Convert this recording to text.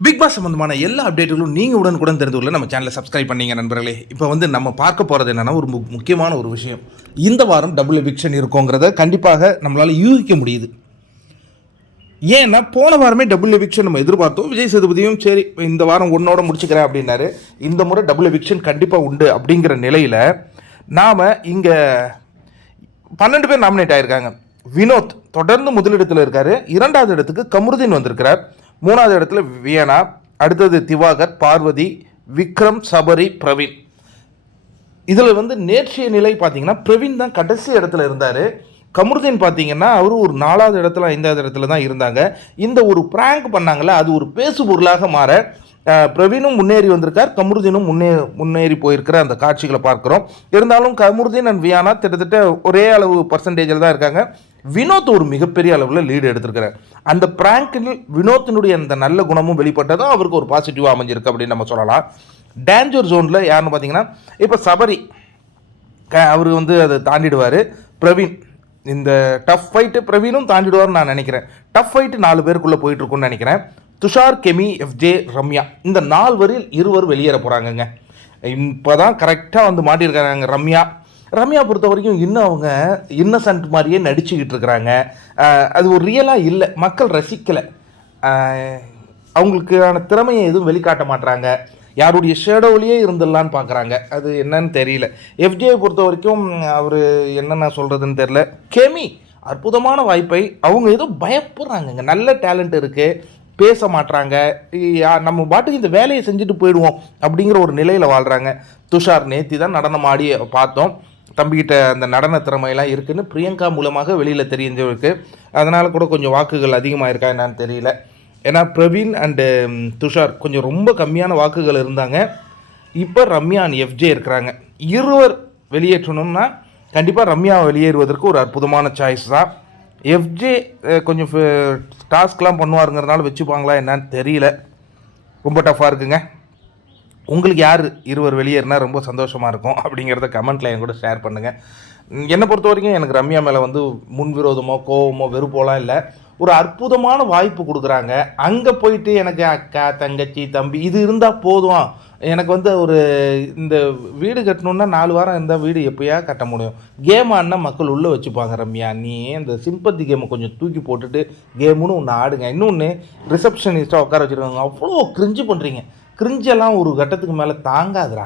Big pass சம்பந்தமான எல்லா அப்டேட்டுகளும் நீங்கள் உடனுக்குடன் தெரிந்து கொள்ள நம்ம சேனலை சப்ஸ்கிரைப் பண்ணீங்க நண்பர்களே. இப்போ நம்ம பார்க்க போகிறது என்னென்னா ஒரு முக்கியமான ஒரு விஷயம். இந்த வாரம் டபுள் எவிக்ஷன் இருக்குங்கிறத கண்டிப்பாக நம்மளால் யூகிக்க முடியுது. ஏன்னா போன வாரமே டபுள் எவிக்ஷன் நம்ம எதிர்பார்த்தோம். விஜய் சேதுபதியும் சரி இந்த வாரம் ஒன்னோட முடிச்சுக்கிறேன் அப்படின்னாரு. இந்த முறை டபுள் எவிக்ஷன் கண்டிப்பாக உண்டு அப்படிங்கிற நிலையில் நாம் இங்கே 12 பேர் நாமினேட் ஆகியிருக்காங்க. வினோத் தொடர்ந்து முதலிடத்தில் இருக்கார். 2வது இடத்துக்கு கமருதீன் வந்திருக்கிறார். 3வது இடத்துல வியனா, அடுத்தது திவாகர், பார்வதி, விக்ரம், சபரி, பிரவீன். இதில் நேர்ச்சிய நிலை பார்த்தீங்கன்னா பிரவீன் தான் கடைசி இடத்துல இருந்தார். கமருதீன் பார்த்தீங்கன்னா அவரு ஒரு 4வது இடத்துல 5வது இடத்துல தான் இருந்தாங்க. இந்த ஒரு பிராங்க் பண்ணாங்கல்ல, அது ஒரு பேசு பொருளாக மாற பிரவீனும் முன்னேறி வந்திருக்கார், கமருதீனும் முன்னேறி போயிருக்கிற அந்த காட்சிகளை பார்க்குறோம். இருந்தாலும் கமருதீன் அண்ட் வியானா கிட்டத்தட்ட ஒரே அளவு பர்சன்டேஜில் தான் இருக்காங்க. வினோத் ஒரு மிகப்பெரிய அளவில் லீடு எடுத்திருக்கிறார். அந்த பிராங்கில் வினோத்தினுடைய அந்த நல்ல குணமும் வெளிப்பட்டதும் அவருக்கு ஒரு பாசிட்டிவாக அமைஞ்சிருக்கு அப்படின்னு நம்ம சொல்லலாம். டேஞ்சர் ஜோனில் யாருன்னு பார்த்தீங்கன்னா இப்போ சபரி அவர் அதை தாண்டிடுவார். பிரவீன் இந்த டஃப் ஃபைட்டு பிரவீனும் தாண்டிடுவார்னு நான் நினைக்கிறேன். டஃப் ஃபைட்டு 4 பேருக்குள்ளே போயிட்டுருக்குன்னு நினைக்கிறேன். துஷார், கெமி, எஃப்ஜே, ரம்யா இந்த 4 வரில் 2 பேர் வெளியேற போகிறாங்கங்க. இப்போ தான் கரெக்டாக மாட்டியிருக்காங்க ரம்யா பொறுத்த வரைக்கும் இன்னும் அவங்க இன்னசென்ட் மாதிரியே நடிச்சுக்கிட்டு இருக்கிறாங்க. அது ஒரு ரியலாக இல்லை, மக்கள் ரசிக்கலை. அவங்களுக்கான திறமையை எதுவும் வெளிக்காட்ட மாட்டுறாங்க. யாருடைய ஷேடோவிலேயே இருந்துடலான்னு பார்க்குறாங்க. அது என்னன்னு தெரியல. எஃப்ஜேயை பொறுத்த வரைக்கும் அவர் என்னென்ன சொல்கிறதுன்னு தெரில. கெமி அற்புதமான வாய்ப்பை அவங்க ஏதோ பயப்படுறாங்கங்க. நல்ல டேலண்ட் இருக்குது, பேச மாட்டுறாங்க. நம்ம பாட்டுக்கு இந்த வேலையை செஞ்சுட்டு போயிடுவோம் அப்படிங்கிற ஒரு நிலையில் வாழ்கிறாங்க. துஷார் நேத்தி தான் நடனம் ஆடி பார்த்தோம். தம்பிக்கிட்ட அந்த நடன திறமையெல்லாம் இருக்குதுன்னு பிரியங்கா மூலமாக வெளியில் தெரிஞ்சவருக்கு. அதனால் கூட கொஞ்சம் வாக்குகள் அதிகமாக இருக்கா என்னான்னு தெரியல. ஏன்னா பிரவீன் அண்டு துஷார் கொஞ்சம் ரொம்ப கம்மியான வாக்குகள் இருந்தாங்க. இப்போ ரம்யா அண்ட் எஃப்ஜே இருக்கிறாங்க. இருவர் வெளியேற்றணும்னா கண்டிப்பாக ரம்யா வெளியேறுவதற்கு ஒரு அற்புதமான சாய்ஸ் தான். எஃப்ஜே கொஞ்சம் டாஸ்க்லாம் பண்ணுவாருங்கிறதுனால வச்சுப்பாங்களா என்னான்னு தெரியல. ரொம்ப டஃப்பாக இருக்குங்க. உங்களுக்கு யார் இருவர் வெளியேறினா ரொம்ப சந்தோஷமாக இருக்கும் அப்படிங்கிறத கமெண்ட்டில் என் கூட ஷேர் பண்ணுங்கள். என்னை பொறுத்த வரைக்கும் எனக்கு ரம்யா மேலே முன்விரோதமோ கோவமோ வெறுப்போலாம் இல்லை. ஒரு அற்புதமான வாய்ப்பு கொடுக்குறாங்க. அங்கே போயிட்டு எனக்கு அக்கா, தங்கச்சி, தம்பி இது இருந்தால் போதும். எனக்கு ஒரு இந்த வீடு கட்டணுன்னா 4 வாரம் இருந்தால் வீடு எப்போயா கட்ட முடியும். கேம் ஆடினா மக்கள் உள்ளே வச்சுப்பாங்க. ரம்யா, நீ இந்த சிம்பத்தி கேமை கொஞ்சம் தூக்கி போட்டுட்டு கேமுன்னு ஒன்று ஆடுங்க. இன்னொன்று ரிசப்ஷனிஸ்ட்டாக உட்கார வச்சுருக்காங்க. அவ்வளோ கிரிஞ்சு பண்ணுறீங்க. கிரிஞ்செல்லாம் ஒரு கட்டத்துக்கு மேலே தாங்காதுரா.